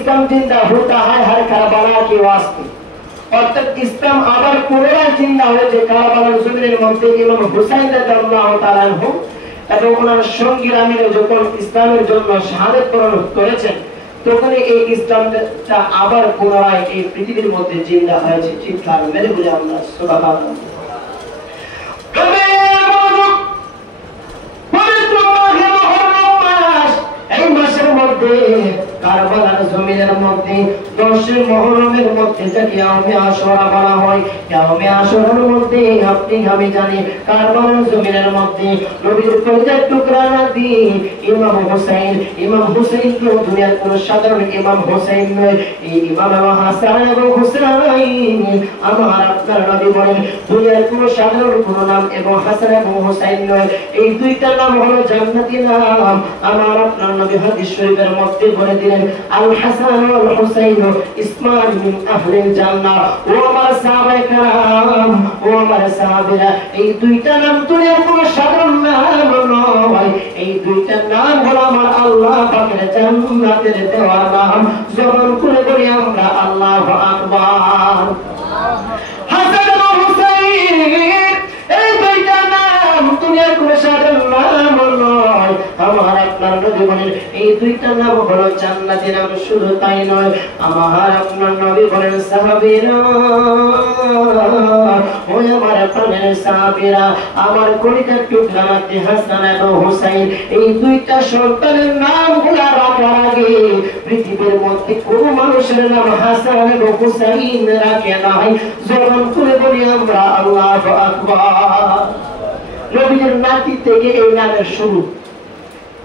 इस्लाम जिंदा होता है हर करबला के वास्ते। অর্থাৎ ইসলাম আবার পুনরায় জিন্দা হয়েছে কারবালার জমিনের মধ্যে ইমাম হুসাইন রাদিয়াল্লাহু তাআলা আনহু এবং ওনার সঙ্গীরা মিলে যখন ইসলামের জন্য শাহাদাত বরণ করেছেন তখন এই ইসলামটা আবার পুনরায় এই পৃথিবীর মধ্যে জিন্দা হয়েছে। চিৎকার মেরে বলে আমরা সুবহানাল্লাহ। এই মাসের মধ্যে কারবালার জমিনের মধ্যে 10 মুহররমের মধ্যে যাকে ইয়াউমে আশুরা বলা হয়, ইয়াউমে আশুরার মধ্যে আপনি আমি জানি কারবালার জমিনের মধ্যে নবীর কলিজার টুকরা নাতি ইমাম হুসাইন কেউ দুনিয়ার কোন সাধারণ ইমাম হুসাইন নয়, এই ইমাম হাসান এবং হুসাইন আমার আপনার নবী বলেন দুনিয়ার কোন সাধারণ কোন নাম এবং হাসান এবং হুসাইন নয়, এই দুইটা নাম হলো জান্নাতি নাম। আমার আপনার নবী হাদিস শরীফের মধ্যে বলে দিলেন আল হাসান ওয়াল হুসাইন ইসমান মিন আহলিল জান্নাহ। ও আমার সাহাবায়ে কেরাম, ও আমার সাহাবীরা, এই দুইটা নাম দুনিয়ার কোন সাধারণ নাম নয়, এই দুইটা নাম হলো আমার আল্লাহ পাকের জান্নাতের দেওয়া নাম। জবান খুলে বলি আমরা আল্লাহু আকবার। হাসান এবং হুসাইন এই দুইটা নাম দুনিয়ার কোন সাধারণ নাম নয়, আমার আপনার নবী বলেন এই দুইটা নাম হলো জান্নাতি নাম। শুধু তাই নয়, আমার আপনার নবী বলেন সাহাবীরা, ও আমার প্রাণের সাহাবীরা, আমার কলিজার টুকরা নাতি হাসান এবং হুসাইন এই দুইটা সন্তানের নামগুলো রাখার আগে পৃথিবীর মধ্যে কোন মানুষের নাম হাসান এবং হুসাইন রাখে নাই। জবান খুলে বলি আমরা আল্লাহু আকবার। নবীর নাতি থেকে এই নামের শুরু,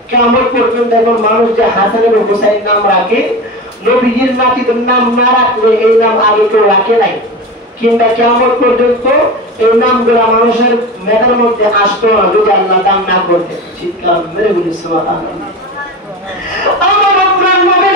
কিয়ামত পর্যন্ত এখন মানুষ যে হাসান এবং হুসাইন নাম রাখে, নবীর নাতিদের নাম না রাখলে এই নাম আগে কেউ রাখে নাই, কিংবা কিয়ামত পর্যন্ত এই নামগুলো মানুষের মেধার মধ্যে আসতো না যদি আল্লাহ দান না করতে। চিৎকার মেরে বলি সুবহানাল্লাহ। আমার আপনার নবীর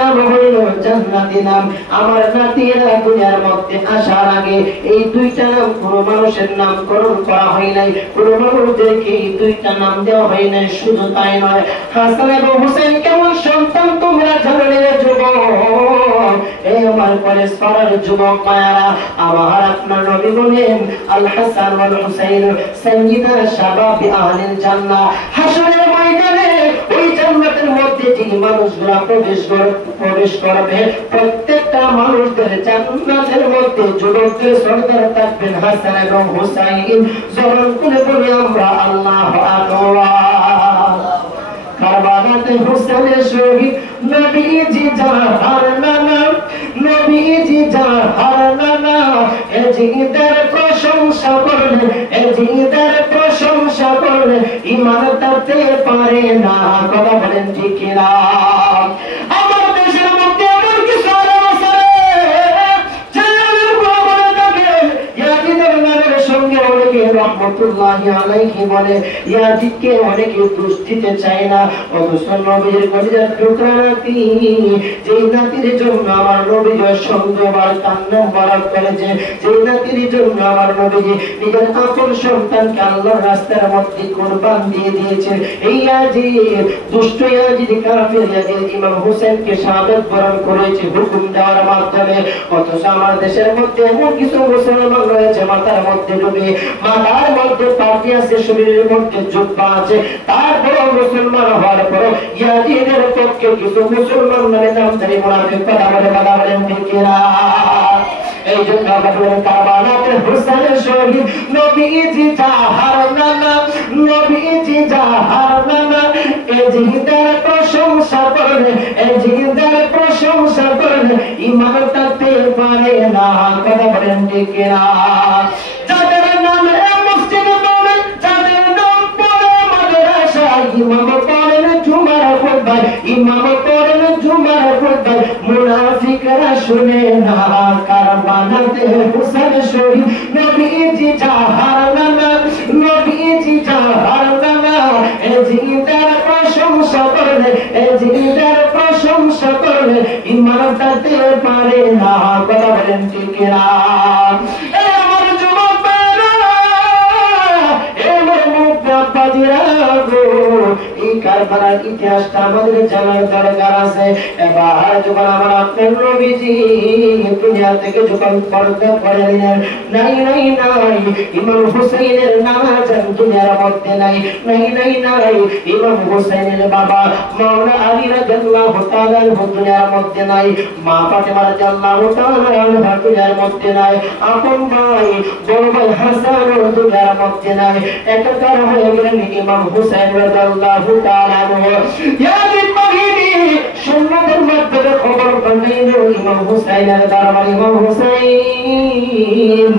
নাম হইল জান্নাতি নাম। আমার নাতিরা দুনিয়ার মধ্যে আসার আগে এই দুইটা নাম কোন মানুষের নামকরণ করা হয় নাই, কোন মানুষদেরকে এই দুইটা নাম দেওয়া হয় নাই। শুধু তাই নয়, হাসান এবং হুসাইন কেমন সন্তান তোমরা জানলে যুবক, এই আমার পরে সরার যুবক মায়েরা, আমার আপনার নবী বলেন আল হাসান ওয়াল হুসাইন সাইয়্যিদা শাবাবি আহলিল জান্নাহ। হাসরের ময়দানে ওই জান্নাতের মধ্যে যে মানুষগুলা প্রবেশ করবে প্রত্যেকটা মানুষদের জান্নাতের মধ্যে যুবকদের সরদার থাকবেন হাসান এবং হুসাইন। জবান খুলে বলি আমরা আল্লাহু আকবার। কারবালাতে হুসাইনের শহীদ নবীজি জাহার নানা, নবীজি জাহার নানা, এ জিদের প্রশংসা করলে, এ জিদের প্রশংসা করলে ঈমান তাতে পারে না। কথা বলেন ঠিক না? আমার দেশের মধ্যে এমন কিছু আলেম আছে যাদের বলে থাকে ইয়াজিদের নামের সঙ্গে অনেকে রহমতুল্লাহি আলাইহি বলে, ইয়াজিদকে অনেকে দোষ দিতে চায় না, অথচ নবীর কলিজার টুকরা নাতি, যেই নাতির জন্য আমার নবী সন্ধ্যেবার কান্না বারাক করেছে, যেই নাতির জন্য আমার নবীজি নিজের আপন সন্তানকে আল্লাহর রাস্তার মধ্যে কুরবান দিয়ে দিয়েছেন। এই ইয়াজিদ, দুষ্ট ইয়াজিদ, কাফির ইয়াজিদ ইমাম হুসাইনকে শাহাদাত বরণ করেছে হুকুম দেওয়ার মাধ্যমে। অথচ আমার দেশের মধ্যে এমন কিছু মুসলমান রয়েছে মাথার মধ্যে ডুবে, মাথার মধ্যে পাটি আছে, শরীরের মধ্যে জুব্বা আছে, তারপর মুসলমান হওয়ার পর ইয়াজিদের পক্ষে কিছু মুসলমান নামে নামধারী মুনাফিক কথা বলেন ঠিক না? এই জন্য কারবালাতে হুসাইনের শহীদ নবীজি জাহার নানা, নবীজি জাহার নানা, এ জিদের প্রশংসা করলে, এ জিদের প্রশংসা করলে ঈমান তাতে পারে না। কথা বলেন ঠিক না? যাদের নাম মসজিদে পড়ে, যাদের নাম পড়ে মাদ্রাসায়, ইমাম পড়েন জুমার খুতবায়, ইমাম পড়েন জুমার খুতবায়, মুনাফিকরা শুনে না। কারবালাতে হুসাইন শহীদ নবীজি জাহার নানা, নবীজি জাহার নানা, এ জিদের প্রশংসা করলে, এ জিদের প্রশংসা করলে ঈমান তাতে পারে না। কথা বলেন ঠিক না? আমার যুবক ভাইরা, এবার মুখ বাজিরা গো, কারবালার ইতিহাসটা আমাদের জানার দরকার আছে। এবার যখন আমার আপনার নবীজি দুনিয়া থেকে যখন পর্দা করে নিলেন, নাই ইমাম হুসাইনের নানা জান দুনিয়ার মধ্যে নাই ইমাম হুসাইনের বাবা মাওলানা আলী রাদিয়াল্লাহু তাআলা দুনিয়ার মধ্যে নাই, মা ফাতেমা রাদিয়াল্লাহু তাআলা দুনিয়ার মধ্যে নাই, আপন ভাই বড় ভাই হাসান দুনিয়ার মধ্যে নাই। একাকার হয়ে গেলেন ইমাম হুসাইন রাদিয়াল্লাহু তাআলা। ইয়াজিদ বাহিনী সৈন্যদের মাধ্যমে খবর পাঠাইল ইমাম হুসাইনের দরবারে, ইমাম হুসাইন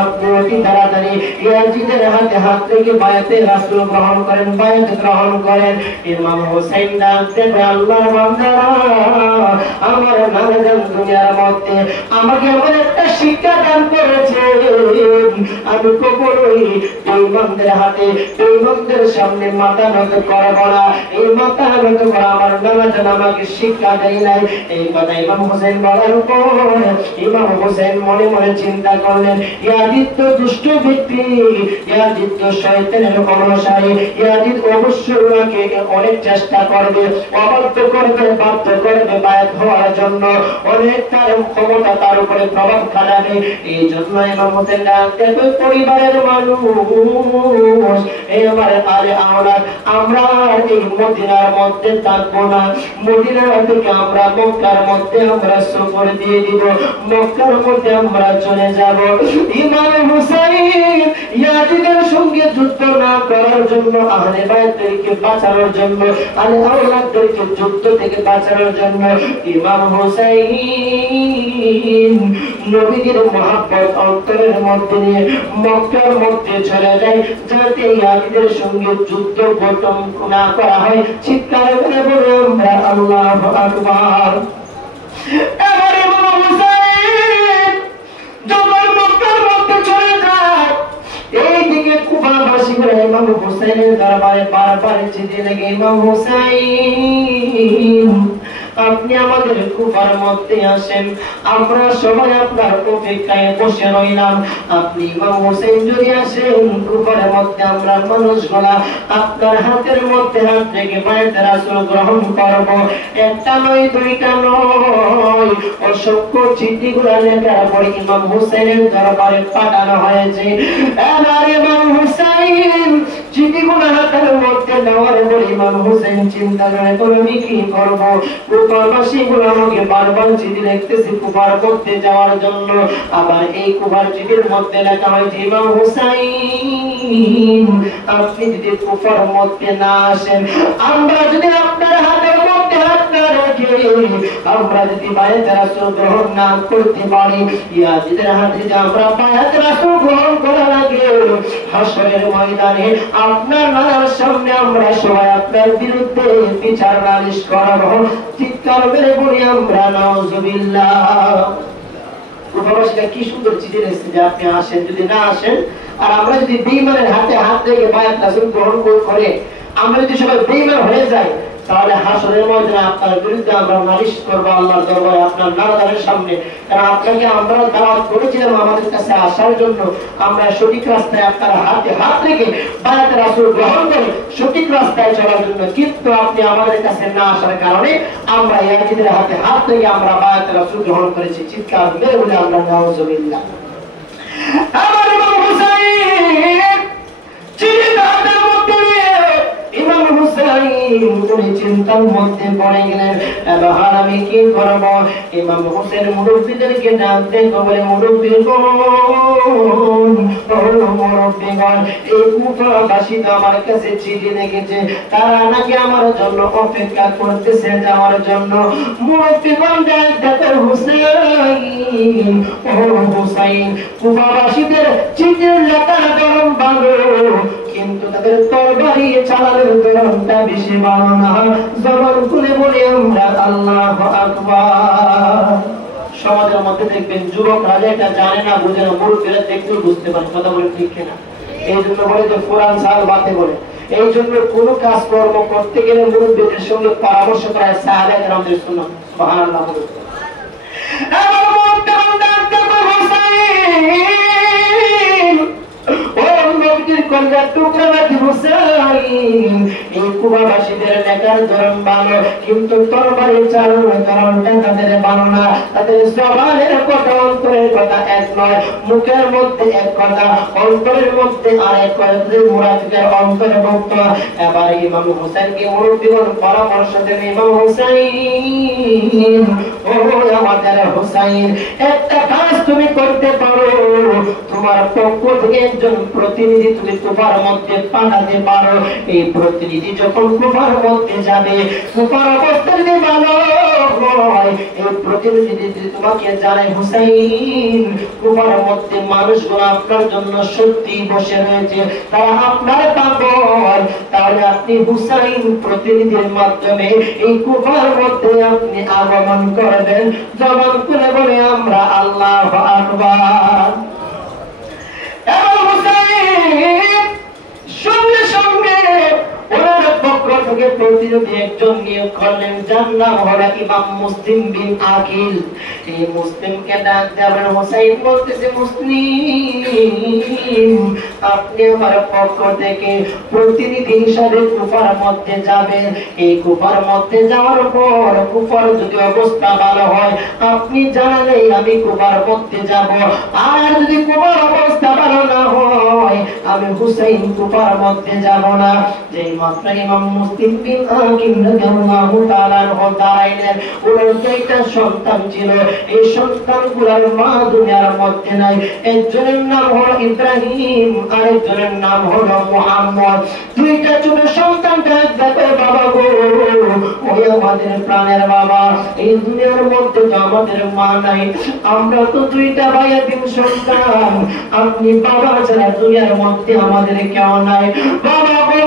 আপনি অতি তাড়াতাড়ি ইয়াজিদের হাতে হাত রেখে বায়াতে রাসূল গ্রহণ করেন, বায়াত গ্রহণ করেন। ইমাম হুসাইন ডাকতে আল্লাহর বান্দারা, আমার নানাজান দুনিয়ার মধ্যে আমাকে এমন একটা শিক্ষা দান করেছে, আমি কখনোই বেঈমানদের হাতে বেঈমানদের সামনে মাথা নত করব না। এই মাথা নত করা আমার নানাজান আমাকে শিক্ষা দেয় নাই। এই কথা ইমাম হুসাইন বলার পর ইমাম হুসাইন মনে মনে চিন্তা করলেন, ইয়াজিদ তো দুষ্ট ব্যক্তি, ইয়াজিদ তো শয়তানের অনুসারী, ইয়াজিদ অবশ্যই ওনাকে অনেক চেষ্টা করবে, অবাধ্য করবে, বাধ্য করবে বায়াত হওয়ার জন্য, অনেক তার ক্ষমতা তার উপরে প্রভাব খাটাবে। এই জন্য ইমাম হুসাইন ডাকতে পরিবারের মানুষ, এই আমার আলে আওলাদ, আমরা এই মদিনার মধ্যে থাকবো না, মদিনা থেকে আমরা মক্কার মধ্যে আমরা সফর দিয়ে দিব, মক্কার মধ্যে আমরা চলে যাব। ইমাম হুসাইন ইয়াজিদের সঙ্গে যুদ্ধ না করার জন্য, আহলে বাইতকে বাঁচানোর জন্য, আলে আওলাদকে যুদ্ধ থেকে বাঁচানোর জন্য ইমাম হুসাইন নবীর মহব্বত অন্তরের মধ্যে নিয়ে মক্কার মধ্যে চলে যায়, যাতে ইয়াজিদের সঙ্গে যুদ্ধ গঠন না করা হয়। চিৎকার করে বলে আমরা আল্লাহু আকবার। এবার ইমাম হুসাইন যখন মক্কার মধ্যে চলে যায়, এইদিকে কুফাবাসীরা ইমাম হুসাইনের দরবারে বারবার চিঠি লেগে, ইমাম হুসাইন আপনি আমাদের কুফার মধ্যে আসেন, আমরা সবাই আপনার অপেক্ষায় বসে রইলাম। আপনি ইমাম হুসাইন যদি আসেন কুফার মধ্যে, আমরা মানুষগুলা আপনার হাতের মধ্যে হাত রেখে বায়াতে রাসূল গ্রহণ করব। একটা নয়, দুইটা নয়, অসংখ্য চিঠিগুলা লেখার পরে ইমাম হুসাইনের দরবারে পাঠানো হয়েছে। এবার ইমাম হুসাইন চিঠিগুলা হাতের মধ্যে নেওয়ার পরে ইমাম হুসাইন চিন্তা করে, আমি কি করব? কুফাবাসীগুলো আমাকে বারবার চিঠি লিখতেছে কুফার মধ্যে যাওয়ার জন্য। আবার এই কুফার চিঠির মধ্যে লেখা হয়েছে, ইমাম হুসাইন আপনি যদি কুফার মধ্যে না আসেন, আমরা যদি আপনার হাতের মধ্যে হাত না রেখে আমরা যদি বায়াতে রাসূল গ্রহণ না করতে পারি, ইয়াজিদের হাতে যে আমরা বায়াতে রাসূল গ্রহণ করার আগে হাসরের ময়দানে আপনার নানার সামনে আমরা সবাই আপনার বিরুদ্ধে বিচার নালিশ করাবো। চিৎকার করে বলি আমরা নাউজুবিল্লাহ। কুফাবাসীরা কি সুন্দর চিঠি লিখছে যে আপনি আসেন, যদি না আসেন আর আমরা যদি বেঈমানের হাতে হাত রেখে বায়াত রাসূল গ্রহণ করে আমরা যদি সবাই বেঈমান হয়ে যাই, তাহলে হাসরের ময়দানে আপনার বিরুদ্ধে আমরা নালিশ করবো আল্লাহর দরবারে, আপনার নারাদারের সামনে। কারণ আপনাকে আমরা দাওয়াত করেছিলাম আমাদের কাছে আসার জন্য, আমরা সঠিক রাস্তায় আপনার হাতে হাত রেখে বায়াতে রাসূল গ্রহণ করে সঠিক রাস্তায় চলার জন্য, কিন্তু আপনি আমাদের কাছে না আসার কারণে আমরা ইয়াজিদের হাতে হাত রেখে আমরা বায়াতে রাসূল গ্রহণ করেছি। চিৎকার মেরে বলে আমরা নাউজুবিল্লাহ। আমার ইমাম হুসাইন চিন্তার মধ্যে ইমাম হুসাইন উনি চিন্তার মধ্যে পড়ে গেলেন, এবার আমি কি করব? ইমাম হুসেন মুরব্বিদেরকে ডাকতে বলে, মুরব্বিগণ, এই কুফাবাসী তো আমার কাছে চিঠি লিখেছে, তারা নাকি আমার জন্য অপেক্ষা করতেছে যাওয়ার জন্য। মুরব্বিগণ ডাকতে হুসাইন, ও হুসাইন, কুফাবাসীদের চিঠির লেখার ধরন ভালো, কিন্তু তাদের তরবারি চালানোর ধরনটা বেশি ভালো না। জবান খুলে বলি আমরা আল্লাহু আকবার। সমাজের মধ্যে দেখবেন যুবকরা এটা জানে না, বুঝে না, মুরব্বিরা দেখলেও বুঝতে পারে, কথা বলে ঠিক কিনা? এই জন্য বলে যে কোরআন সাল বাতে বলে। এই জন্য কোন কাজ কর্ম করতে গেলে মুরব্বিদের সঙ্গে পরামর্শ করা সাহাবায়ে কেরামদের সুন্নাত। সুবহানাল্লাহ। কলিজার টুকরা নাতি হুসাইন, এই কুবাবাসীদের লেখার ধরন ভালো, কিন্তু তরবারি চালানোর ধরনটা তাদের ভালো না। তাদের জবানের কথা অন্তরের কথা এক নয়, মুখের মধ্যে এক কথা, অন্তরের মধ্যে আরেক কথা, মুনাফিকের অন্তর্ভুক্ত। এবার ইমাম হুসাইনকে মুরব্বিগণ পরামর্শ দেন, ইমাম হুসাইন, ও আমাদের হুসাইন, একটা কাজ তুমি করতে পারো, তোমার পক্ষ থেকে একজন প্রতিনিধি তুমি কুফার মধ্যে পাঠাতে পারো। এই প্রতিনিধি যখন কুফার মধ্যে যাবে, কুফার অবস্থা যদি ভালো হয়, এই প্রতিনিধি যদি তোমাকে জানায় হুসাইন, কুফার মধ্যে মানুষগুলো আপনার জন্য সত্যি বসে রয়েছে, তারা আপনার পাগল, তাহলে আপনি হুসাইন প্রতিনিধির মাধ্যমে এই কুফার মধ্যে আপনি আগমন করবেন। জবান খুলে বলে আমরা আল্লাহু আকবার। সঙ্গে সঙ্গে ওনার পক্ষ থেকে প্রতিনিধি একজন নিয়োগ করলেন, যার নাম হলো ইমাম মুসলিম বিন আকিল। এই মুসলিমকে ডাক দেবেন, হোসাইন বলতেছে, মুসলিম, আপনি আমার পক্ষ থেকে প্রতিনিধি হিসাবে কুফার মধ্যে যাবেন। এই কুফার মধ্যে যাওয়ার পর কুফার যদি অবস্থা ভালো হয়, আপনি জানালেই আমি কুফার মধ্যে যাব, আর যদি কুফার অবস্থা ভালো না হয়, আমি হুসাইন কুফার মধ্যে যাব না। যেই মাত্র ইমাম মুসলিম বিন আকিল রাদিয়াল্লাহু তাআলা দাঁড়াইলেন, ওনার দুইটা সন্তান ছিল, এই সন্তানগুলোর মা দুনিয়ার মধ্যে নাই। একজনের নাম হলো ইব্রাহিম, আরেকজনের নাম হলো মুহাম্মদ। দুইটা ছোট সন্তান দেখে, বাবা গো, ওই আমাদের প্রাণের বাবা, এই দুনিয়ার মধ্যে তো আমাদের মা নাই, আমরা তো দুইটা ভাই তিন সন্তান, আপনি বাবা ছাড়া দুনিয়ার মধ্যে আমাদের কেউ নাই। বাবা গো,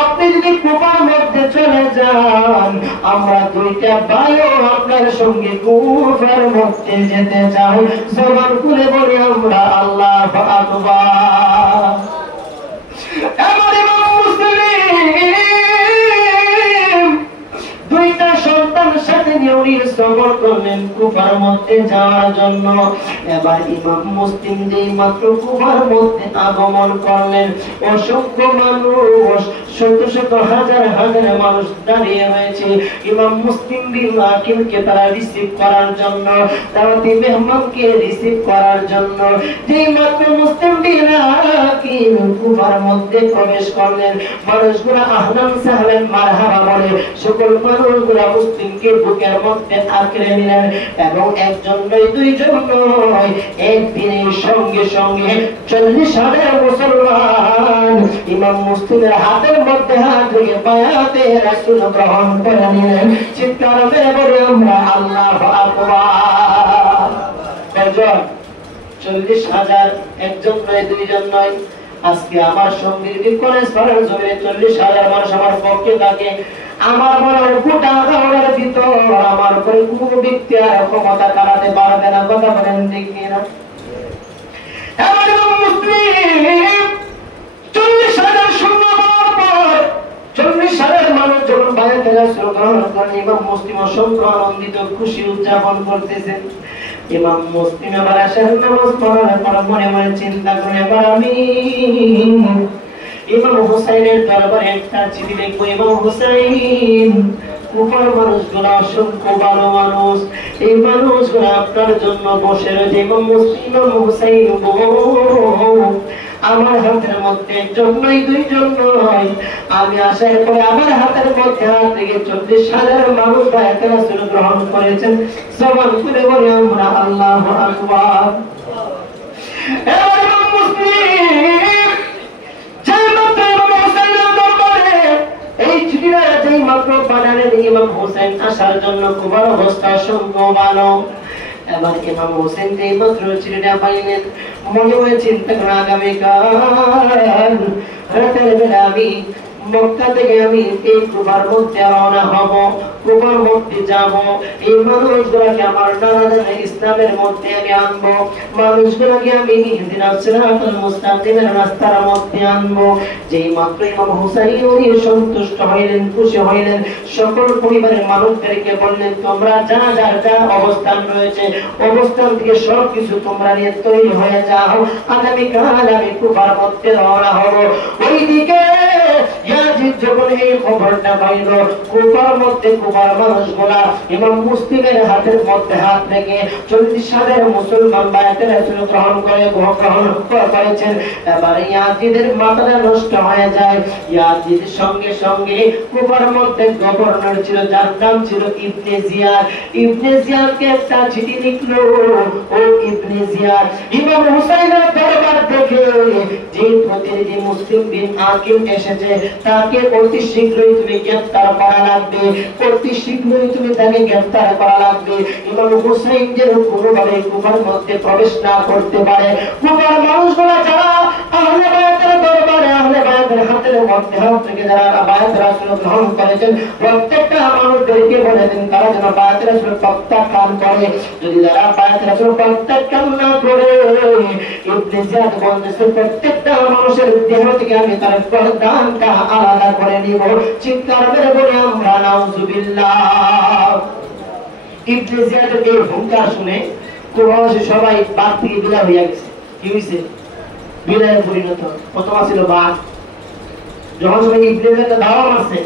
আপনি যদি কুফার মধ্যে চলে যান, আমরা দুইটা ভাইও আপনার সঙ্গে কুফার মধ্যে যেতে চাই। জবান খুলে বলি আমরা আল্লাহু আকবার। এবার ইমাম মুসলিম দুইটা সন্তান সাথে নিয়ে উনি সফর করলেন কুফার মধ্যে যাওয়ার জন্য। এবার ইমাম মুসলিম যেই মাত্র কুফার মধ্যে আগমন করলেন, অসংখ্য মানুষ, শত শত হাজার হাজার মানুষ দাঁড়িয়ে রয়েছে ইমাম মুসলিম বিন আকিলকে তারা রিসিভ করার জন্য, দাওয়াতি মেহমানকে রিসিভ করার জন্য। যেই মাত্র মুসলিম বিন আকিল কুফার মধ্যে প্রবেশ করলেন, মানুষগুলো আহলান সাহলান মারহাবা বলে সকল মানুষগুলো মুসলিমকে বুকের মধ্যে আঁকড়ে নিলেন, এবং একজন নয়, দুইজন নয়, একদিনের সঙ্গে সঙ্গে 40,000 মুসলমান ইমাম মুসলিমের হাতের মধ্যে হাত রেখে বায়াতে রাসূল গ্রহণ করে নিলেন। চিৎকার করে বলে আমরা আল্লাহু আকবার। কয়জন? 40,000, একজন নয়, দুইজন নয়। আজকে আমার সঙ্গীর বিকলে সরের জমিনে 40,000 মানুষ আমার পক্ষে থাকে, আমার মনের গোটা গাওয়ার ভিতর আমার উপরে কোনো ব্যক্তি আর ক্ষমতা চালাতে পারবে না। কথা বলেন ঠিক কিনা? এবার মুসলিম 40,000 শূন্য হওয়ার পর 40,000 মানুষ যখন বায়াতে রাসূল গ্রহণ করেন, ইমাম মুসলিম অসংখ্য আনন্দিত, খুশি উদযাপন করতেছেন। ইমাম মুসলিম আবার আশার নামাজ পড়ার পর মনে মনে চিন্তা করে, এবার আমি ইমাম হুসাইনের দরবারে একটা চিঠি লিখবো। ইমাম হুসাইন, কুফার মানুষগুলো অসংখ্য ভালো মানুষ, এই মানুষগুলো আপনার জন্য বসে রয়েছে। ইমাম মুসলিম হুসাইন আমার হাতের মধ্যে একজন নয়, দুইজন নয়, আমি আসার পরে আমার হাতের মধ্যে হাত রেখে 40,000 মানুষ বায়াতে রাসূল গ্রহণ করেছেন। জবান খুলে বলি আমরা আল্লাহু আকবার। এবার ইমাম মুসলিম যেই মাত্র ইমাম হুসাইনের দরবারে এই চিঠিটা যেই মাত্র পাঠালেন, ইমাম হুসাইন আসার জন্য কুফার অবস্থা অসংখ্য ভালো। এবার ইমাম হোসেন যেই মাত্র চিঠিটা পাইলেন, মনে মনে চিন্তা করে, আগামীকাল রাতের বেলা আমি মক্কা থেকে আমি এই কুবার মধ্যে রওনা হব, কুবার মধ্যে যাব, এই মানুষগুলোকে আমার নানা ইসলামের মধ্যে আমি আনবো, মানুষগুলোকে আমি ইহদিনাস সিরাতাল মুস্তাকিমের রাস্তার মধ্যে আনবো। যেই মাত্র ইমাম হুসাইন উনি সন্তুষ্ট হইলেন, খুশি হইলেন, সকল পরিবারের মানুষদেরকে বললেন, তোমরা যা যার যা অবস্থান রয়েছে অবস্থান থেকে সব কিছু তোমরা নিয়ে তৈরি হয়ে যাও, আগামীকাল আমি কুবার মধ্যে রওনা হব। ওইদিকে ইয়াজিদ যখন এই খবরটা পাইল, কুবার মধ্যে কুবার মানুষগুলা ইমাম মুসলিমের হাতের মধ্যে হাত রেখে 40 সালের মুসলমান বায়াতে রাসূল গ্রহণ করেছেন। এবার ইয়াজিদের মাথাটা নষ্ট হয়ে যায়। ইয়াজিদের সঙ্গে সঙ্গে কুবার মধ্যে গভর্নর ছিল, যার নাম ছিল ইবনে জিয়াদ। ইবনে জিয়াদকে একটা চিঠি লিখলো, ও ইবনে জিয়াদ, ইমাম হুসাইনের দরবার থেকে যে প্রতিনিধি মুসলিম বিন আকিল এসেছে তাকে অতি শীঘ্রই তুমি গ্রেফতার করা লাগবে, অতি শীঘ্রই তুমি তাকে গ্রেফতার করা লাগবে। ইমাম হুসাইন যেন কোনোভাবে কুবার মধ্যে প্রবেশ না করতে পারে। কুবার মানুষগুলো যারা আহলে বায়াতের দরবারে, আহলে বায়াতের হাতের মধ্যে হাত থেকে যারা বায়াত রাসূল গ্রহণ করেছেন, প্রত্যেকটা মানুষদেরকে বলে দেন তারা যেন বায়াত রাসূল প্রত্যাখ্যান করে। যদি যারা বায়াত রাসূল প্রত্যাখ্যান না করে, ইবনে জিয়াদ বলতেছে প্রত্যেকটা মানুষের দেহ থেকে আমি তার গর্দানটা আলাদা করে নিব। চিৎকার করে বলে আমরা নাউজুবিল্লাহ। ইবনে জিয়াদের এই হুঙ্কার শুনে কুরাইশ সবাই বাঘ থেকে বিদায় হয়ে গেছে। কি হয়েছে? বিদায় পরিণত। প্রথম ছিল বাঘ। যখন সবাই ইবনে জিয়াদের দাওয়া মারছে,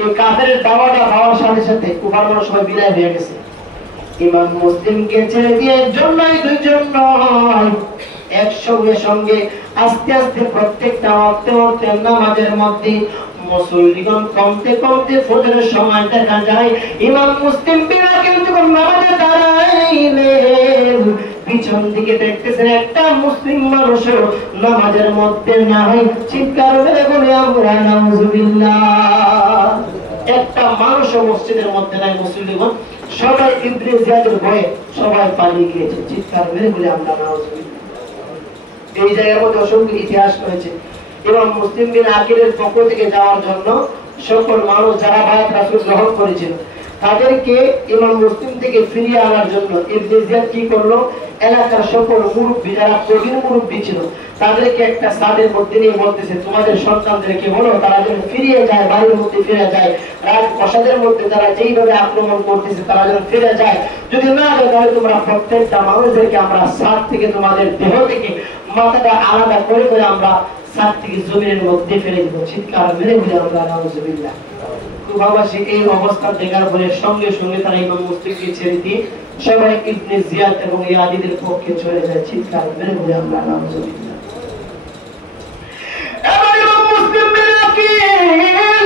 এই কাফেরের দাওয়াটা পাওয়ার সাথে সাথে কুফার মানুষ সবাই বিদায় হয়ে গেছে। ইমাম মুসলিমকে ছেড়ে দিয়ে একজন নয়, দুইজন নয়, একসঙ্গে সঙ্গে আস্তে আস্তে প্রত্যেকটা ওয়াক্তে নামাজের মধ্যে মুসল্লিগণ কমতে কমতে ফজরের সময় দেখা যায় ইমাম মুসলিম বিরাগিন যখন নামাজে দাঁড়াইলেন, পিছন দিকে দেখতেছেন একটা মুসলিম মানুষও নামাজের মধ্যে নাই। চিৎকার করে বলে আমরা নাউজুবিল্লাহ। একটা মানুষও মসজিদের মধ্যে নাই। মুসলিমগণ সবাই ইবনে জিয়াদের ভয়ে সবাই পালিয়ে গিয়েছে। চিৎকার মেরে বলে আমরা নাউজুবিল্লাহ। এই জায়গার মধ্যে অসংখ্য ইতিহাস রয়েছে। এবং মুসলিম বিন আকিলের পক্ষ থেকে যাওয়ার জন্য সকল মানুষ যারা বায়াত রাসূল গ্রহণ করেছিল তাদেরকে ইমাম মুসলিম থেকে ফিরিয়ে আনার জন্য ইবনে জিয়াদ কি করলো, এলাকার সকল মুরব্বী যারা প্রবীণ মুরব্বী ছিল তাদেরকে একটা ছাদের মধ্যে নিয়ে বলতেছে, তোমাদের সন্তানদেরকে বলো তারা যেন ফিরিয়ে যায়, বাড়ির মধ্যে ফিরে যায়, রাজপ্রাসাদের মধ্যে তারা যেইভাবে আক্রমণ করতেছে তারা যেন ফিরে যায়। যদি না যায় তাহলে তোমরা প্রত্যেকটা মানুষদেরকে আমরা ছাদ থেকে তোমাদের দেহ থেকে মাথাটা আলাদা করে করে আমরা ছাদ থেকে জমিনের মধ্যে ফেলে দেবো। চিৎকার মেরে বলে আমরা নাউজুবিল্লাহ। কুফাবাসী এই অবস্থা দেখার পরে সঙ্গে সঙ্গে তারা ইমাম মুসলিমকে ছেড়ে দিয়ে সবাই ইবনে জিয়াদ এবং ইয়াজিদের পক্ষে চলে যায়। চিৎকার মেরে বলে আমরা নাউজুবিল্লাহ। এবার ইমাম মুসলিম বিন আকিল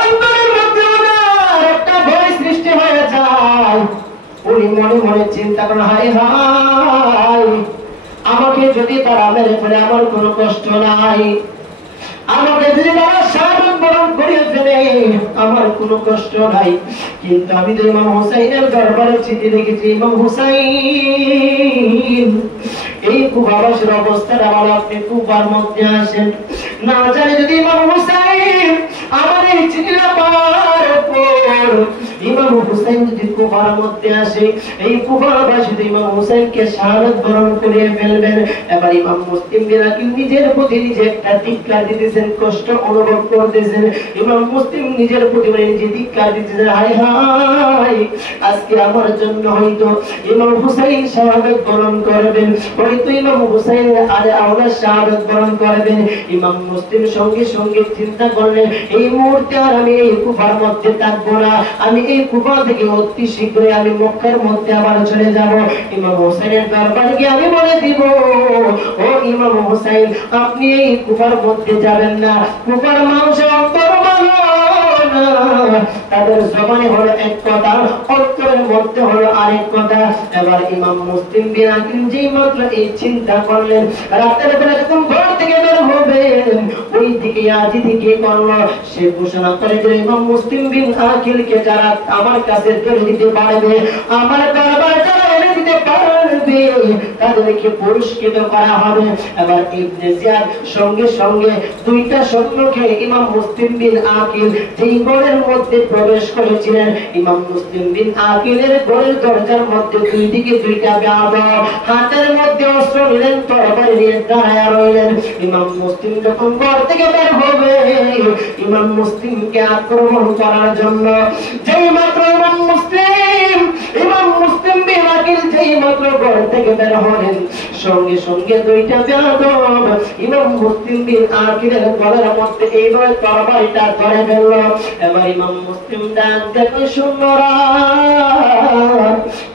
অন্তরের মধ্যে ওনার একটা ভয় সৃষ্টি হয়ে যায়। উনি মনে মনে চিন্তা করেন, হায় হায়, আমাকে যদি তারা মেরে ফেলে আমার কোনো কষ্ট নাই, আমাকে যদি তারা শাহাদাত বরণ করিয়ে ফেলে আমার কোনো কষ্ট নাই, কিন্তু আমি তো ইমাম হুসাইনের দরবারে চিঠি লিখেছি, ইমাম হুসাইন এই কুফাবাসীর অবস্থাটা বলো, আপনি কুফার মধ্যে আসেন। না জানি যদি ইমাম হুসাইন আমার এই চিঠিটা পাওয়ার পর ইমাম হুসাইন যদি কুফার মধ্যে আসে, এই কুফাবাসী ইমাম হুসাইনকে শাহাদাত বরণ করিয়ে ফেলবেন। এবার ইমাম মুসলিম বিন আকিল নিজের প্রতি নিজে একটা ধিক্কার দিতেছেন, কষ্ট অনুভব করতেছেন। ইমাম মুসলিম নিজের প্রতি নিজে ধিক্কার দিতেছেন, হায় হায়, আজকে আমার জন্য হয়তো ইমাম হুসাইন শাহাদাত বরণ করবেন, হয়তো ইমাম হুসাইনের আরে আওলাদ শাহাদাত বরণ করবেন। ইমাম মুসলিম সঙ্গে সঙ্গে চিন্তা করলেন, এই মুহূর্তে আর আমি এই কুফার মধ্যে থাকবো না, আমি এই কুফা থেকে অতি শীঘ্রই আমি মক্কার মধ্যে আবার চলে যাব। ইমাম হুসাইনের দরবারে গিয়ে আমি বলে দিব, ও ইমাম হুসাইন, আপনি এই কুফার মধ্যে যাবেন না। কুফার মানুষের অন্তর ভালো না, তাদের জবানে হলো এক কথা, অন্তরের মধ্যে হলো আরেক কথা। এবার ইমাম মুসলিম বিন আকিল যেই মাত্র এই চিন্তা করলেন, রাতের বেলা যখন ঘর থেকে বের হবেন ওই দিকে ইয়াজিদ কি করলো, সে ঘোষণা করে যে ইমাম মুসলিম বিন আকিলকে যারা আমার কাছে ধরে দিতে পারবে, আমার দরবার যারা এনে দিতে দিতে পারবে তাদেরকে পুরস্কৃত করা হবে। এবার ইবনে জিয়াদ সঙ্গে সঙ্গে দুইটা সৈন্যকে ইমাম মুসলিম বিন আকিল যেই ঘরের মধ্যে প্রবেশ করেছিলেন, ইমাম মুসলিম বিন আকিলের ঘরের দরজার মধ্যে দুই দিকে দুইটা বেয়াদব হাতের মধ্যে অস্ত্র নিলেন, তরবারি নিয়ে দাঁড়ায় রইলেন। ইমাম মুসলিম যখন ঘর থেকে বের হবে ইমাম মুসলিমকে আক্রমণ করার জন্য, যেই মাত্র ইমাম মুসলিম বিন আকিল যেই মাত্র ঘর থেকে বের হলেন, সঙ্গে সঙ্গে দুইটা বেয়াদব ইমাম মুসলিম বিন আকিলের গলার মধ্যে এইভাবে তরবারিটা ধরে ফেলল। এবার ইমাম মুসলিম ডাক দেখো, শুনরা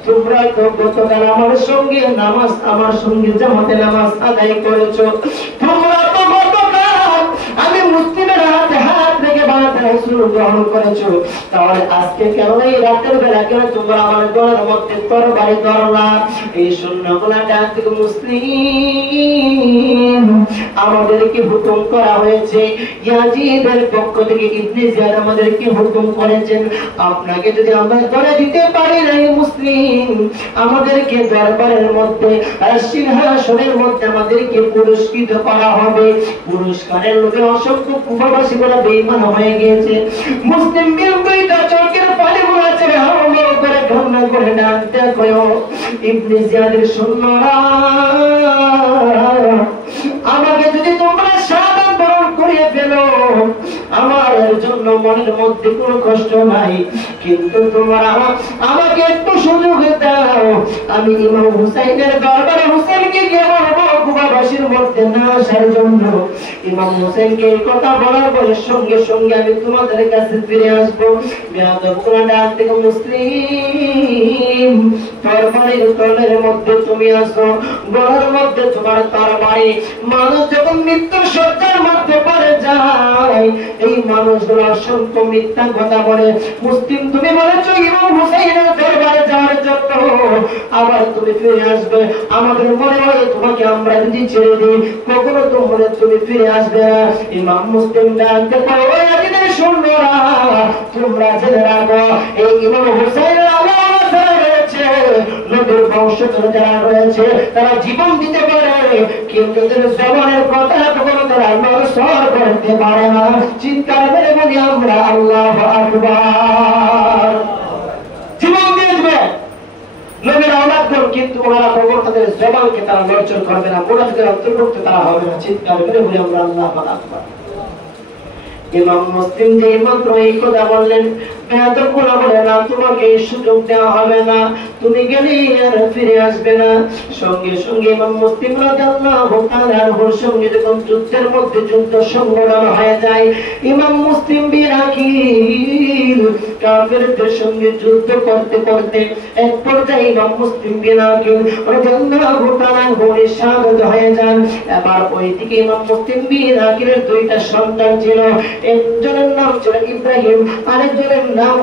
তোমরা তো গতকাল আমার সঙ্গে জামাতে নামাজ আদায় করেছো, তোমরা তো গতকাল আমি মুসলিমের হাতে হাত রেখে বানাতে রাসূল গ্রহণ করেছো, তাহলে আজকে কেন এই রাতের বেলা কেন তোমরা আমার গলার মধ্যে তরবারি ধরলা? এই সৈন্যগুলা ডাক থেকে, মুসলিম আমাদেরকে হুকুম করা হয়েছে, ইয়াজিদের পক্ষ থেকে ইবনে জিয়াদ আমাদেরকে হুকুম করেছেন, আপনাকে যদি আমরা ধরে দিতে পারি না মুসলিম, আমাদেরকে দরবারের মধ্যে সিংহাসনের মধ্যে আমাদেরকে পুরস্কৃত করা হবে। পুরস্কারের লোভে অসংখ্য কুফারবাসী বলে বেঈমান হয়ে গিয়েছে। মুসলিম বিরুদ্ধে চোখের পানি মুছে হাওয়া করে কান্না করে ডাকতে কয়ো, ইবনে জিয়াদের সৈন্যরা আমাকে যদি তোমরা শাহাদাত বরণ করিয়ে ফেলো আমার জন্য মনের মধ্যে কোনো কষ্ট নাই, কিন্তু তোমরা আমাকে একটু সুযোগ দাও, আমি ইমাম হুসাইনের দরবারে হুসাইনকে গিয়ে বলবো কুফাবাসীর মধ্যে না আসার জন্য। ইমাম হুসাইনকে এই কথা বলার পরে সঙ্গে সঙ্গে আমি তোমাদের কাছে ফিরে আসবো। বেয়াদবরা ডাক থেকে, মুসলিম তরবারির তলের মধ্যে তুমি আসো, গলার মধ্যে তোমার তরবারি। মানুষ যখন মৃত্যুর শয্যার মধ্যে পড়ে যায় এই মানুষগুলো অসংখ্য মিথ্যা কথা বলে। মুসলিম তুমি বলেছো ইমাম হুসাইনের দরবারে যাওয়ার জন্য, আবার তুমি ফিরে আসবে, আমাদের মনে হয় তোমাকে আমরা যদি ছেড়ে দিই কখনো তো মনে তুমি ফিরে আসবে না। ইমাম মুসলিম ডাকতে পারো, সৈন্যরা তোমরা জেনে রাখো এই ইমাম হুসাইনের আওয়াজ রয়েছে, নবীর বংশধর যারা রয়েছে তারা জীবন দিতে পারে, কিন্তু তাদের জবানের কথা কখনো তারা নড়চড় করতে পারে না। চিৎকার করে বলি আমরা আল্লাহু আকবার। জীবন দিয়ে দেবে নবীর আওলাদগণ, কিন্তু ওনারা কখনো তাদের জবানকে তারা নড়চড় করবে না, মুনাফিকের অন্তর্ভুক্ত তারা হবে না। চিৎকার করে বলি আমরা আল্লাহু আকবার। ইমাম মুসলিম যে মাত্র এই কথা বললেন, বেয়াদবরা বলে না তোমাকে এই সুযোগ দেওয়া হবে না, তুমি গেলেই আর ফিরে আসবে না। সঙ্গে সঙ্গে ইমাম মুসলিম রাদিয়াল্লাহু তাআলা আনহুর সঙ্গে যখন যুদ্ধের মধ্যে যুদ্ধ সংগঠন হয়ে যায়, ইমাম মুসলিম বিন আকিল কাফেরদের সঙ্গে যুদ্ধ করতে করতে এক পর্যায়ে ইমাম মুসলিম বিন আকিল রাদিয়াল্লাহু তাআলা আনহু শাহাদাত হয়ে যান। এবার ওইদিকে ইমাম মুসলিম বিন আকিলের দুইটা সন্তান ছিল, একজনের নাম ছিল ইব্রাহিম, আরেকজনের নাম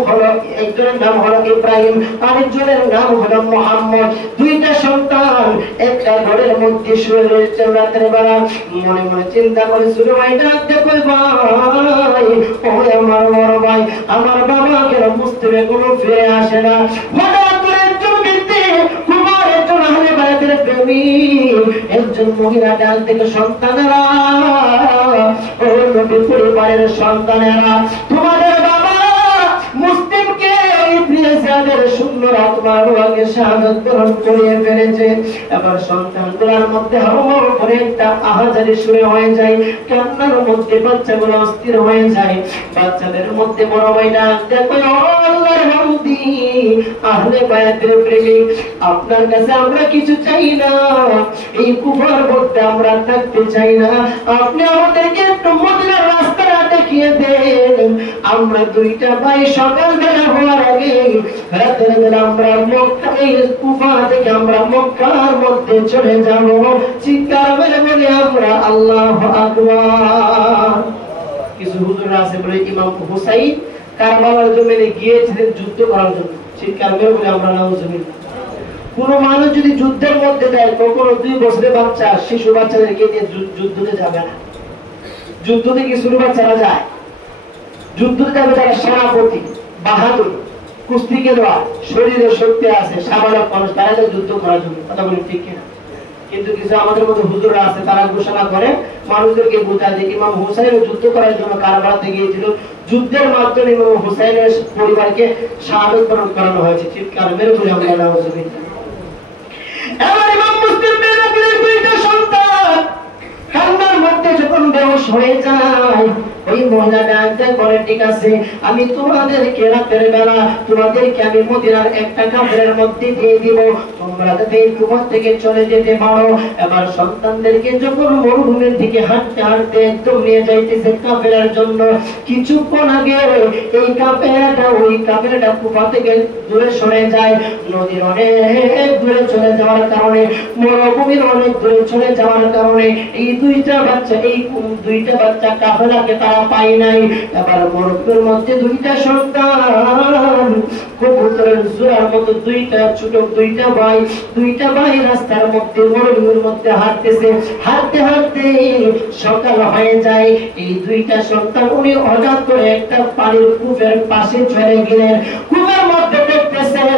হলো ইব্রাহিম, আরেকজনের নাম হলো মুহাম্মদ। দুইটা সন্তান একটা ঘরের মধ্যে শুয়ে রয়েছে রাতের বেলা। মনে মনে চিন্তা করে শুরু ভাই ডাকতে কই, ভাই ও আমার বড় ভাই, আমার বাবা কেন মুসলিমে কোনো ফিরে আসে না? হঠাৎ করে একজন ব্যক্তি কুমার একজন আহলে বায়াতের প্রেমিক একজন মহিলা ডাক থেকে, সন্তানেরা ও নবী পরিবারের সন্তানেরা, তোমাদের বাবা মুসলিমকে ইবনে জিয়াদের সুন্দর আত্মার আগে শাহাদাত বরণ করিয়ে ফেলেছে। এবার সন্তানগুলোর মধ্যে হাওমাও করে একটা আহাজারি শুরু হয়ে যায়, কান্নার মধ্যে বাচ্চাগুলো অস্থির হয়ে যায়। বাচ্চাদের মধ্যে বড় ভাই ডাক দেখো, আল্লাহর বান্দি আহলে বায়াতের প্রেমিক, আপনার কাছে আমরা কিছু চাই না, এই কুফার মধ্যে আমরা থাকতে চাই না, আপনি আমাদেরকে একটু মদিনার রাস্তাটা দেখিয়ে দেন। আমরা দুইটা ভাই সকালবেলা হওয়ার আগে রাতের বেলা আমরা মক্কা, এই কুফা থেকে আমরা মক্কার মধ্যে চলে যাব। চিৎকার করে বলি আমরা আল্লাহু আকবার। কিছু হুজুর আছে বলে ইমাম হুসাইন কারবালার জমিনে গিয়েছিলেন যুদ্ধ করার জন্য। চিৎকার করে বলি আমরা নাউজুবিল্লাহ। কোন মানুষ যদি যুদ্ধের মধ্যে যায়, কখনো 2 বছরের বাচ্চা শিশু বাচ্চাদেরকে নিয়ে যুদ্ধতে যাবে না। যুদ্ধতে কি শুরু বাচ্চারা যায়? যুদ্ধতে যাবে যারা সেনাপতি, বাহাদুর, কুস্তিকে দেওয়া শরীরে শক্তি আছে সাবালক মানুষ তারা যুদ্ধ করার জন্য, কথা বলি ঠিক কিনা? কিন্তু কিছু আমাদের মধ্যে হুজুররা আছে তারা ঘোষণা করে মানুষদেরকে বোঝায় যে ইমাম হুসাইন যুদ্ধ করার জন্য কারবালাতে গিয়েছিল, যুদ্ধের মাধ্যমে ইমাম হুসাইনের পরিবারকে শাহাদাত বরণ করানো হয়েছে। চিৎকার মেরে বলে আমরা নাউজুবিল্লাহ। এবার ইমাম মুসলিম বিন আকিলের দুইটা সন্তান কান্নার মধ্যে যখন বেহুশ হয়ে যায়, ওই মহিলাটা বলে ঠিক আছে আমি তোমাদেরকে রাতের বেলা তোমাদেরকে আমি মদিনার একটা কাফেরের মধ্যে দিয়ে দিব, তোমরা যাতে কুমার থেকে চলে যেতে পারো। এবার সন্তানদেরকে যখন মরুভূমির দিকে হাঁটতে হাঁটতে একদম নিয়ে যাইতেছে কাফেলার জন্য, কিছুক্ষণ আগে এই কাফেলাটা কুফা থেকে দূরে সরে যায়, নদীর অনেক দূরে চলে যাওয়ার কারণে, মরুভূমির অনেক দূরে চলে যাওয়ার কারণে এই দুইটা বাচ্চা কাফেলাকে তারা পায় নাই। এবার মরুভূমির মধ্যে দুইটা সন্তান কবুতরের জোড়ার মতো দুইটা ভাই রাস্তার মধ্যে মরুভূমির মধ্যে হাঁটতেছে, হাঁটতে হাঁটতে সকাল হয়ে যায়। এই দুইটা সন্তান উনি হঠাৎ করে একটা পানির কূপের পাশে চলে গেলেন। কূপের মধ্যে দেখতেছেন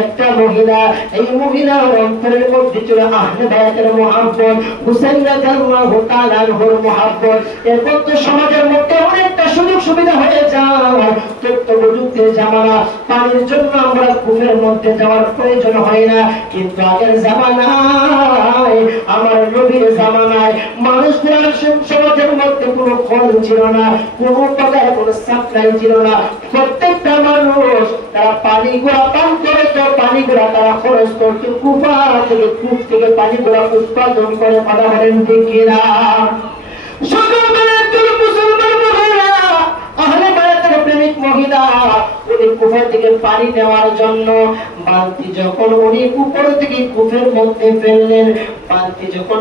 একটা মহিলা, এই মহিলার অন্তরের মধ্যে ছিল আহলে বায়াতের মুহাব্বত, হুসাইন রাদিয়াল্লাহু তাআলা আনহুর মুহাব্বত। এরপর তো সমাজের মধ্যে অনেকটা সুযোগ সুবিধা হয়ে যায়, তথ্য প্রযুক্তির জামানা, পানির জন্য আমরা কূপের মধ্যে যাওয়ার প্রয়োজন হয় না। কিন্তু আগের জামানায়, আমার নবীর জামানায় মানুষদের সমাজের মধ্যে কোনো কল ছিল না, কোনো প্রকার কোনো সাপ্লাই ছিল না। প্রত্যেকটা মানুষ তারা পানিগুলা পান করে, তো পানিগুলা তারা খরচ করত কূপ থেকে পানিগুলা উৎপাদন করে। কথা বলেন ঠিক কিনা? সকালবেলা একজন মুসলমান মহিলা, আহলে বায়াতের প্রেমিক মহিলা, উনি কূপের থেকে পানি নেওয়ার জন্য বালতি যখন উনি উপর থেকে কূপের মধ্যে ফেললেন, বালতি যখন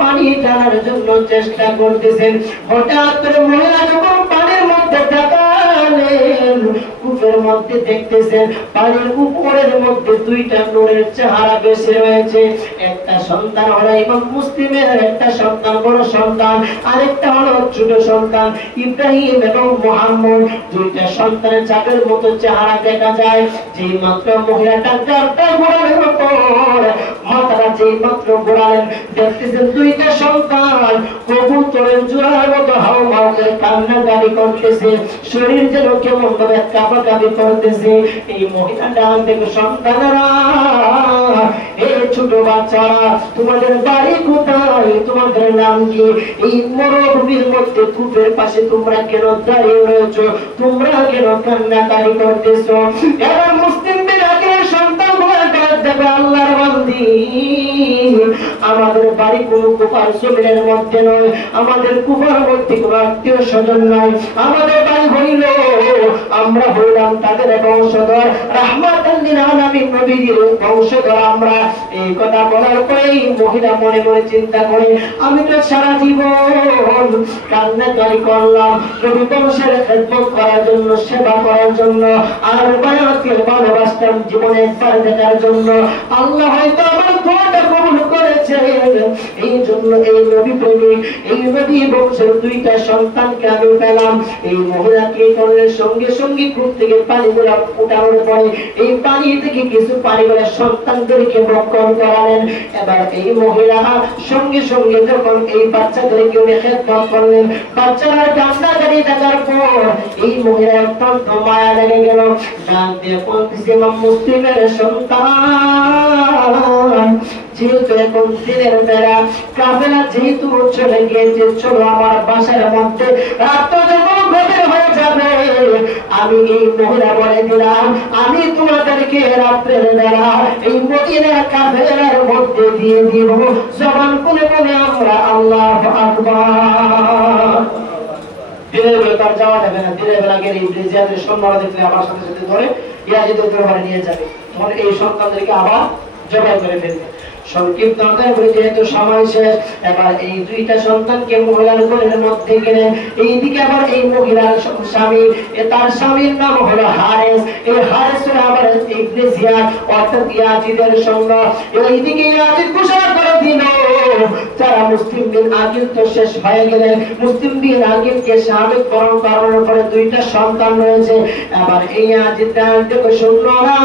পানি টানার জন্য চেষ্টা করতেছেন, হঠাৎ করে মহিলা যখন পানির মধ্যে তাকালেন, কূপের মধ্যে দেখতেছেন পানির উপরের মধ্যে দুইটা নূরের চেহারা বেশি রয়েছে। একটা সন্তান হলো ইমাম মুসলিমের, একটা সন্তান বড় সন্তান, আরেকটা হলো ছোট সন্তান ইব্রাহিম এবং মুহাম্মদ। দুইটা সন্তানের চাঁদের মতো চেহারা দেখা যায়। যেই মাত্র মহিলাটা চারটা ঘোড়ার উপর মাথাটা যেই মাত্র ঘোরালেন, দেখতেছেন দুইটা সন্তান কবুতরের জোড়ার মতো হাউ হাউ করে কান্নাকাটি করতেছে, শরীর যেন কেমন ভাবে কাঁপাকাঁপি করতেছে। এই মহিলাটা দেখো, সন্তানেরা, এই ছোট বাচ্চারা, তোমাদের বাড়ি কোথায়, তোমাদের নাম কি? এই মরুভূমির মধ্যে কূপের পাশে তোমরা কেন দাঁড়িয়ে রয়েছো? তোমরা কেন কান্নাকাটি করতেছো? এরা মুসলিমদের আগে সন্তান বলে দেবে, আল্লাহর বান্দি, আমাদের বাড়ি কোনো কুফার জমিনের মধ্যে নয়, আমাদের কুফার মধ্যে কোনো আত্মীয় স্বজন নয়, আমাদের বাড়ি হইল, আমরা হইলাম তাদের বংশধর, রাহমাতাল লিল আলামিন নবীর বংশধর আমরা। এই কথা বলার পরে মহিলা মনে মনে চিন্তা করে, আমি তো সারা জীবন কান্নাকাটি করলাম নবী বংশের খেদমত করার জন্য, সেবা করার জন্য, আর বায়াতকে ভালোবাসতাম জীবনে একবার দেখার জন্য। আল্লাহ হয়তো আমার দোয়াটা কবুল করেছে, এই জন্য এই নবী প্রেমিক, এই নবী বংশের দুইটা সন্তানকে আমি পেলাম। এই মহিলাকে করলেন সঙ্গে সঙ্গে কূপ থেকে পানিগুলা উঠানোর পরে এই পানি থেকে কিছু পানিগুলা সন্তানদেরকে বক্ষণ করালেন। এবার এই মহিলা সঙ্গে সঙ্গে যখন এই বাচ্চাদেরকে উনি খেদমত করলেন, বাচ্চারা কান্নাকাটি দেখার পর এই মহিলা অত্যন্ত মায়া লেগে গেল। ডাক দিয়ে বলতেছে, ইমাম মুসলিমের সন্তান, যেহেতু এখন দিনের বেলা, কাফেলা যেহেতু চলে গিয়েছে, চলো আমার বাসার মধ্যে, রাত যখন গভীর হয়ে যাবে, আমি এই মহিলা বলে দিলাম, আমি তোমাদেরকে রাত্রের বেলা এই মদিনার কাফেলার মধ্যে দিয়ে দিব, জবান খুলে বলে আমরা আল্লাহু আকবার। দিনের বেলা তার যাওয়া যাবে না, দিনের বেলা গেলে ইবলিস জিয়াদের সন্তানরা দেখলে আমার সাথে সাথে ধরে ইয়াজিদের দরবারে নিয়ে যাবে, তখন এই সন্তানদেরকে আবার জবাই করে ফেলবে। সংক্ষিপ্ত আকারে বলে, যেহেতু সময় শেষ, এবার এই দুইটা সন্তানকে মহিলার ঘরের মধ্যে গেলেন। এইদিকে আবার এই মহিলার স্বামী, তার স্বামীর নাম হলো হারেস, এই হারেস আবার ইবনে জিয়াদ অর্থাৎ ইয়াজিদের সঙ্গ। এইদিকে ইয়াজিদ ঘোষণা করে দিল, যারা মুসলিম বিন আকিল তো শেষ হয়ে গেলেন, মুসলিম বিন আকিলকে শাহাদাত বরণ করানোর পরে দুইটা সন্তান রয়েছে। আবার এই আজিদটা দেখো শুনলো না,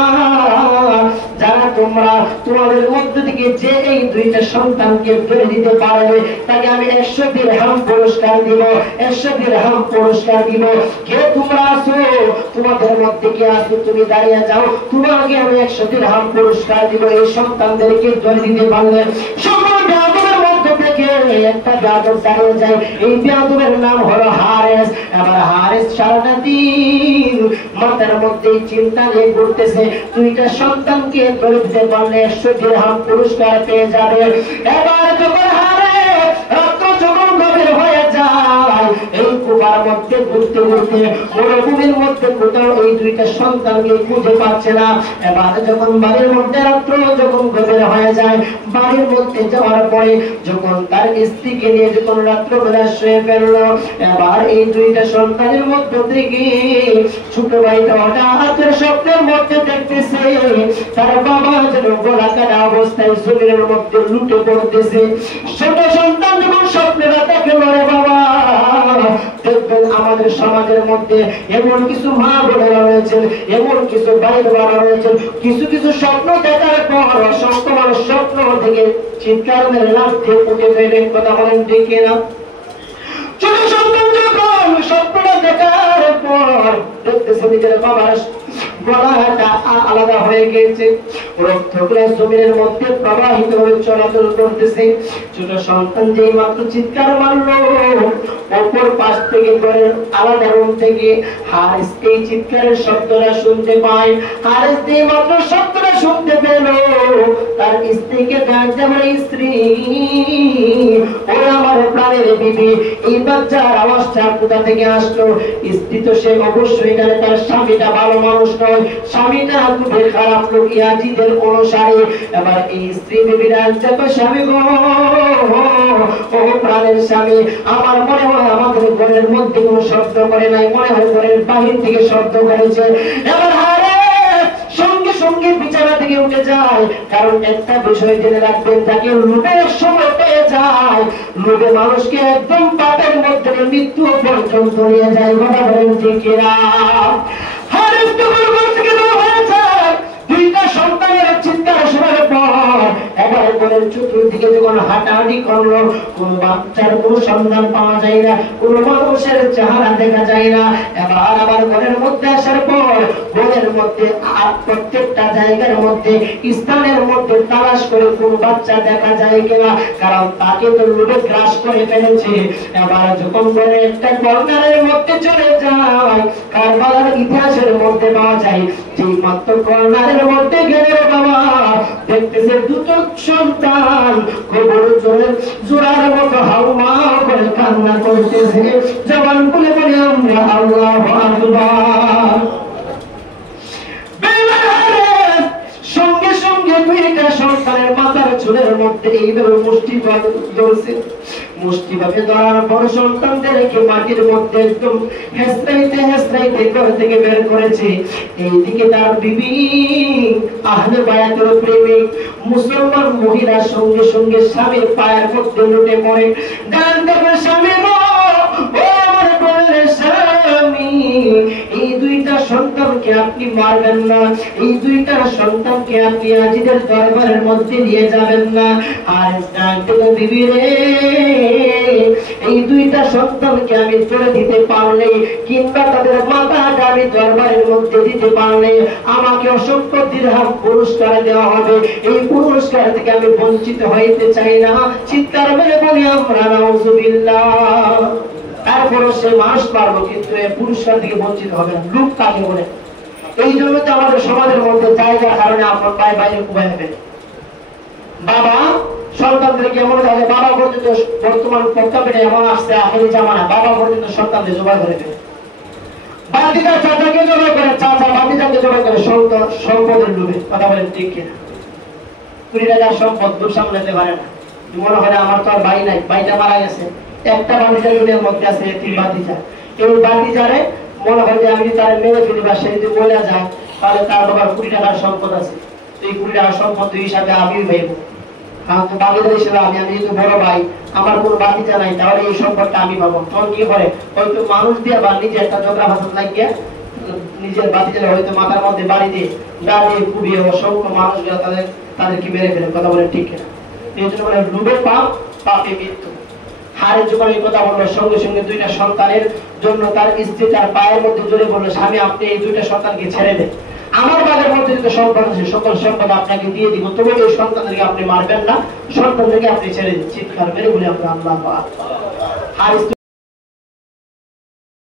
যারা তোমরা তোমাদের মধ্য থেকে যে এই দুইটা সন্তানকে ফেলে দিতে পারবে তাকে আমি 100 দিরহাম পুরস্কার দিব, 100 দিরহাম পুরস্কার দিব। কে তোমরা আছো, তোমাদের মধ্যে কে আছো, তুমি দাঁড়িয়ে যাও, তোমাকে আমি 100 দিরহাম পুরস্কার দিব এই সন্তানদেরকে ধরে দিতে পারলে। সকল বেয়াদবের মধ্যে থেকে একটা বেয়াদব দাঁড়িয়ে যায়, এই বেয়াদবের নাম হলো হারেস। এবার হারেস সারাটা দিন মাথার মধ্যে চিন্তা নিয়ে ঘুরতেছে, দুইটা সন্তানকে ধরে দিতে পারলে 100 দিরহাম পুরস্কার পেয়ে যাবে। এবার যখন হারেস রাত্র যখন গভীর হয়ে যায়, এই কুবার মধ্যে ঘুরতে ঘুরতে মরুভূমির মধ্যে কোথাও এই দুইটা সন্তানকে খুঁজে পাচ্ছে না। এবার যখন বাড়ির মধ্যে রাত্র যখন গভীর হয়ে যায়, বাড়ির মধ্যে যাওয়ার পরে যখন তার স্ত্রীকে নিয়ে যখন রাত্রবেলা শুয়ে ফেলল, এবার এই দুইটা সন্তানের মধ্য থেকে ছোট ভাইটা হঠাৎ স্বপ্নের মধ্যে দেখতেছে তার বাবা যেন গলা কাটা অবস্থায় জমিনের মধ্যে লুটে পড়তেছে। ছোট সন্তান যখন স্বপ্নেরা দেখে বলে বাবা, দেখবেন আমাদের সমাজের মধ্যে এমন কিছু মা বোনেরা রয়েছেন, এমন কিছু ভাই বোনেরা রয়েছেন, কিছু কিছু স্বপ্ন দেখার পর অসংখ্য মানুষ স্বপ্ন থেকে চিৎকার মেরে লাফে উঠে ফেলেন। কথা বলেন ঠিক না? ছোট সন্তান যখন স্বপ্নটা দেখার পর দেখতেছে নিজের বাবার গলাটা আলাদা হয়ে গেছে, রক্তগুলো জমিনের মধ্যে প্রবাহিত হয়ে চলাচল করতেছে। ছোট সন্তান যেই মাত্র চিৎকার মারলো, অপর পাশ থেকে ঘরের আলাদা রুম থেকে হারিস এই চিৎকারের শব্দটা শুনতে পায়। হারিস যেই মাত্র শব্দটা শুনতে পেল, তার স্ত্রীকে ডাকতে বলে, স্ত্রী ও আমার প্রাণের বিবি, এই বাচ্চার আওয়াজটা কোথা থেকে আসলো? স্ত্রী তো সে অবশ্যই জানে তার স্বামীটা ভালো মানুষ নয়, স্বামীটা খুবই খারাপ লোক, ইয়াজিদের অনুসারী। এবার এই স্ত্রী বিবিরা দেখো, স্বামী গো, ও প্রাণের স্বামী, আমার মনে হয় আমাদের ঘরের মধ্যে কোনো শব্দ করে নাই, মনে হয় ঘরের বাহির থেকে শব্দ করেছে। এবার সঙ্গে সঙ্গে বিছানা থেকে উঠে যায়, কারণ একটা বিষয় জেনে রাখবেন, তাকে লোভের সময় পেয়ে যায়, লোভে মানুষকে একদম পাপের মধ্যে মৃত্যু পর্যন্ত নিয়ে যায়। কথা বলেন ঠিক না? হারিস যখন ঘর থেকে বের হয়ে যায়, দুইটা সন্তানের চিৎকার শোনার পর এবার ঘরের চতুর্দিকে যখন হাঁটাহাঁটি করলো, কোন বাচ্চার কোন সন্ধান পাওয়া যায় না, কোন মানুষের চেহারা দেখা যায় না। এবার আবার ঘরের মধ্যে আসার পর ঘরের মধ্যে আর প্রত্যেকটা জায়গার মধ্যে স্থানের মধ্যে তালাশ করে কোন বাচ্চা দেখা যায় কিনা, কারণ তাকে তো লোভে গ্রাস করে ফেলেছে। এবার যখন ঘরের একটা কর্নারের মধ্যে চলে যায়, কারবালার ইতিহাসের মধ্যে পাওয়া যায়, যে মাত্র কর্নারের মধ্যে গেলে বাবা দেখতেছে দুটো সন্তান কবর জোড়ার মতো হাউমা করে কান্না করতেছে। জবান খুলে বলে আমরা আল্লাহু আকবার। সঙ্গে সঙ্গে দুইটা সন্তানের মাথার চুলের মধ্যে এইভাবে মুষ্টি ধরছে। মুষ্টি ভাবে ধরার পর সন্তানদেরকে মাটির মধ্যে একদম হেসরাইতে হেসরাইতে ঘর থেকে বের করেছে। এইদিকে তার বিবি আহলে বায়াতের প্রেমিক মুসলমান মহিলা সঙ্গে সঙ্গে স্বামীর পায়ের মধ্যে লুটে পড়ে, গান করবে, স্বামী গো, ও আমার প্রাণের স্বামী, এই দুইটা সন্তানকে আপনি মারবেন না, এই দুইটা সন্তানকে আপনি আজিদের দরবারের মধ্যে নিয়ে যাবেন না। আর বিবি রে, এই দুইটা সন্তানকে আমি তুলে দিতে পারলে কিংবা তাদের মাথাটা আমি দরবারের মধ্যে দিতে পারলে আমাকে অসংখ্য দিরহাম পুরস্কার দেওয়া হবে, এই পুরস্কার থেকে আমি বঞ্চিত হইতে চাই না। চিৎকার মেরে বলি আমরা নাউযুবিল্লাহ। তারপরও সে মানুষ পারবো, কিন্তু এই পুরস্কার থেকে বঞ্চিত হবে না। লোক কাকে বলে? এই জন্য তো আমাদের সমাজের মধ্যে জায়গার কারণে আপনার ভাই বাইরে কুবাই হবে। বাবা সন্তানদেরকে এমন থাকে, বাবা পর্যন্ত বর্তমান প্রেক্ষাপটে এমন আসছে আখেরি জামানা, বাবা পর্যন্ত সন্তানদের জবাই করে দেবে। বাতিজা চাচাকে জবাই করে, চাচা বাতিজাকে জবাই করে, সম্পদের লোভে। কথা বলেন ঠিক কিনা? 20 টাকার সম্পদ লোভ সামলাতে পারে না। মনে হয় আমার তো আর ভাই নাই, ভাইটা মারা গেছে, একটা বাতিজা দুনিয়ার মধ্যে আছে, তিন বাতিজা। এই বাতিজারে মনে হয় যে আমি তার মেরে ফেলি বা সে যদি বলে যায় তাহলে তার বাবার 20 টাকার সম্পদ আছে, এই 20 টাকার সম্পদ হিসাবে আমিও ভাইব। ভাগিদার হিসেবে আমি যেহেতু বড় ভাই, আমার কোনো ভাতিজা নাই, তাহলে এই সম্পদটা আমি পাবো। তখন কি করে, হয়তো মানুষ দিয়ে বা নিজে একটা ঝগড়া ফাসাদ লাগিয়ে নিজের ভাতিজারা হয়তো মাথার মধ্যে বাড়ি দিয়ে দাঁড়িয়ে কুবিয়ে অসংখ্য মানুষরা তাদেরকে মেরে ফেলে। কথা বলে ঠিক না? এই জন্য বলে লোভে পাপ, পাপে মৃত্যু। হারে যখন এই কথা বললো, সঙ্গে সঙ্গে দুইটা সন্তানের জন্য তার স্ত্রী তার পায়ের মধ্যে জড়ে বললো, স্বামী আপনি এই দুইটা সন্তানকে ছেড়ে দেন, আমার বাবার মধ্যে যত সম্পদ আছে সকল সম্পদ আপনাকে দিয়ে দিব, তবু এই সন্তানদেরকে আপনি মারবেন না, সন্তানদেরকে আপনি ছেড়ে দিন। চিৎকার মেরে বলে আমরা আল্লাহু আকবার।